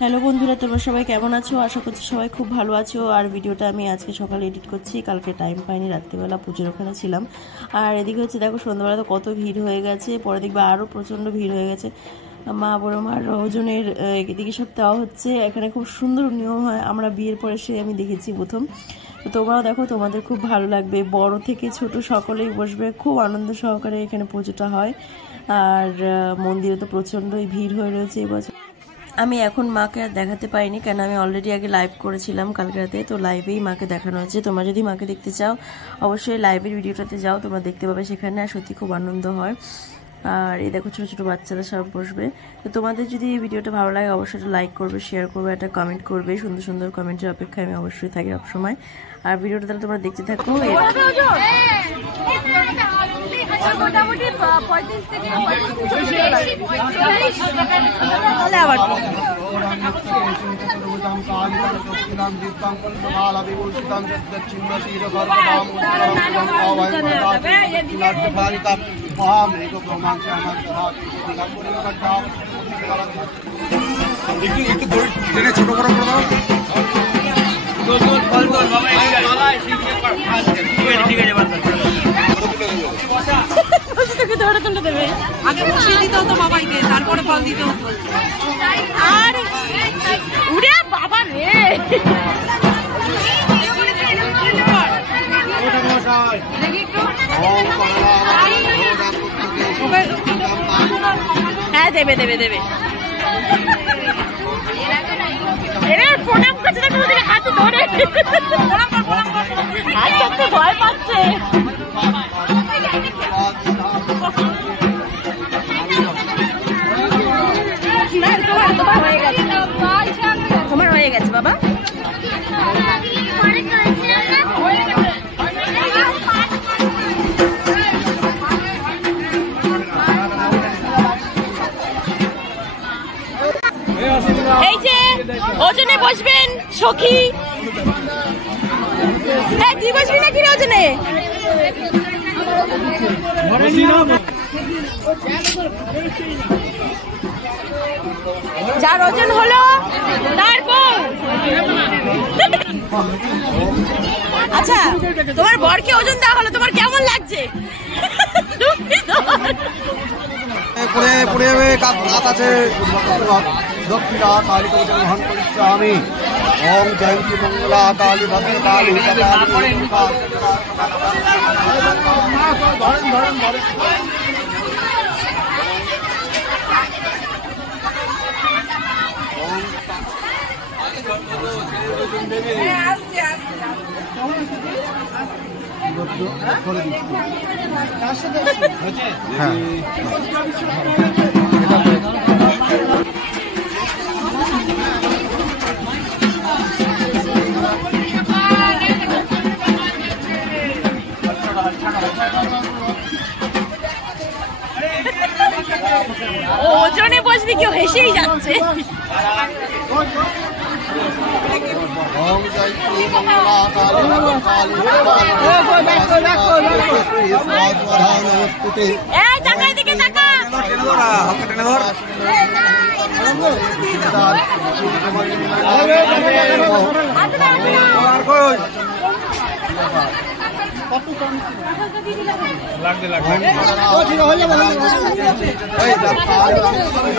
Hello বন্ধুরা, তোমরা সবাই কেমন আছো? আশা করছি সবাই খুব ভালো আছো। আর ভিডিওটা আমি আজকে সকালে এডিট করছি, কালকে টাইম পাইনি, রাত্রিবেলা পুজোর ওখানে ছিলাম। আর এদিকে হচ্ছে দেখো সন্ধ্যাবেলা তো কত ভিড় হয়ে গেছে, পরে দেখবে আরও প্রচণ্ড ভিড় হয়ে গেছে। মা বড় মার ওজনের এদিকে সব দেওয়া হচ্ছে। এখানে খুব সুন্দর নিয়ম হয়, আমরা বিয়ের পরে সে আমি দেখেছি প্রথম। তো তোমরাও দেখো, তোমাদের খুব ভালো লাগবে। বড় থেকে ছোট সকলেই বসবে, খুব আনন্দ সহকারে এখানে পুজোটা হয়। আর মন্দিরে তো প্রচণ্ডই ভিড় হয়ে রয়েছে এবছর। আমি এখন মাকে আর দেখাতে পাইনি, কেন আমি অলরেডি আগে লাইভ করেছিলাম কালকে রাতে, তো লাইভেই মাকে দেখানো হচ্ছে। তোমরা যদি মাকে দেখতে চাও অবশ্যই লাইভের ভিডিওটাতে যাও, তোমরা দেখতে পাবে সেখানে। আর সত্যি খুব আনন্দ হয়। আর এই দেখো ছোটো ছোটো বাচ্চারা সব বসবে। তো তোমাদের যদি এই ভিডিওটা ভালো লাগে অবশ্যই একটা লাইক করবে, শেয়ার করবে, একটা কমেন্ট করবে। সুন্দর সুন্দর কমেন্টের অপেক্ষায় আমি অবশ্যই থাকি সবসময়। আর ভিডিওটা তাহলে তোমরা দেখতে থাকো। মোটামুটি 35 থেকে ছোট বড় ধরে তুলে দেবে। আগে বসিয়ে দিতে হতো বাবাইকে, তারপরে ফল দিতে হতো। আর উড়ে বাবা রে, হ্যাঁ দেবে দেবে দেবে। প্রণাম করছে না, হাতে ধরে হাত করতে ভয় পাচ্ছে। তোমার হয়ে গেছে বাবা। এই যে ওজনে বসবেন সখী, হ্যাঁ তুই বসবি নাকি ওজনে? যার ওজন হলো তারপর। আচ্ছা, তোমার বরকে ওজন দেওয়া হলো, তোমার কেমন লাগছে? দক্ষিণা কালী গ্রহণ করিষ্য আমি। ওম জয়ন্তী মঙ্গলা কালী ভদ্র কালী ওজনে বসবি, কেউ হেসেই যাচ্ছে।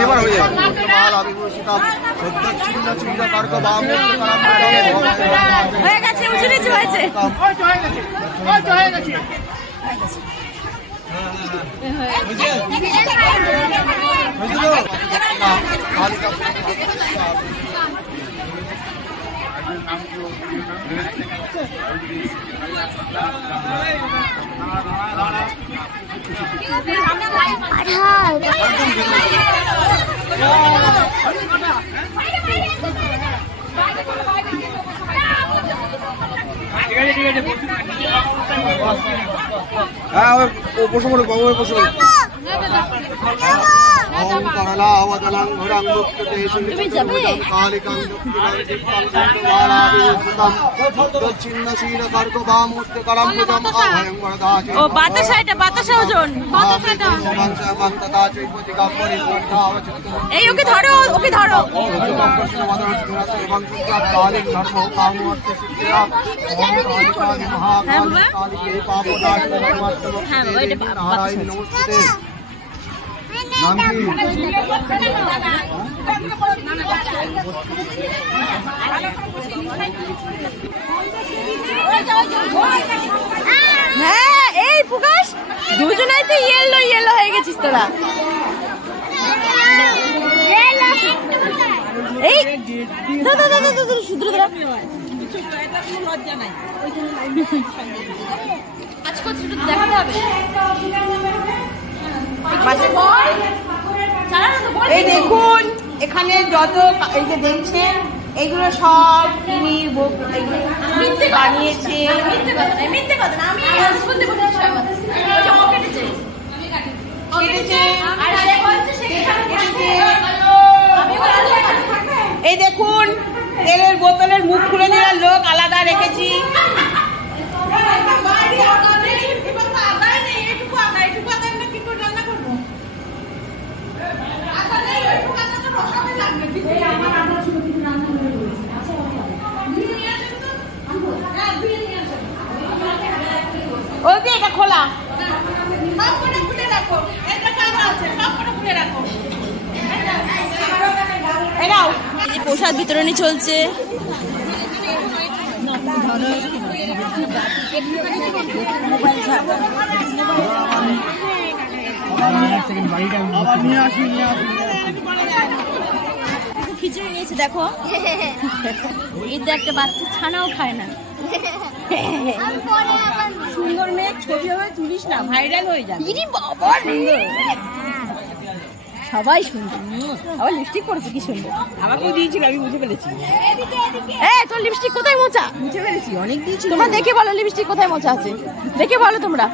এবার হয়ে যাবে। হয়ে গেছে, উঁচু নিচু হয়েছে। হ্যাঁ বসে পড়ো বাবু, বসে পড়ো। ওম করলাবদলং ঘুরং মুক্ততে সুনিপুজং কালিকং যুক্তিবর্জিতং সর্ববালাবিভূতং দচ্ছিন্নশীল কর্ক বামুস্তে করম বুধম অভয়ং বরদাচি ও বাতাসা, এটা বাতাসা ওজন। এই ওকে ধরো, ওকে ধরো। হ্যাঁ, এই প্রকাশ দুজনেই তো ইয়েলো ইয়েলো হয়ে গেছিস তোরা। এই শুধু তোরা দেখাতে হবে। এই দেখুন এখানে যত এই যে দেখছেন এগুলো সব তিনি বানিয়েছে। এই দেখুন তেলের বোতলের মুখ খুলে দেওয়ার লোক আলাদা রেখেছি। ওই যে এটা খোলা, প্রসাদ বিতরণী চলছে। খিচুড়ি নিয়েছে দেখো, ঈদে একটা বাচ্চা ছানাও খায় না। সুন্দর মেয়ে ছবি হবে তুলিস না, ভাইরাল হয়ে যাবে। সবাই সুন্দর, আবার লিপস্টিক করেছে কি সুন্দর। আমাকেও দিয়েছিল, আমি বুঝে ফেলেছি। তোর লিপস্টিক কোথায় মোচা? বুঝে ফেলেছি, অনেক দিয়েছি। তোমরা দেখে বলো লিপস্টিক কোথায় মোচা আছে, দেখে বলো তোমরা।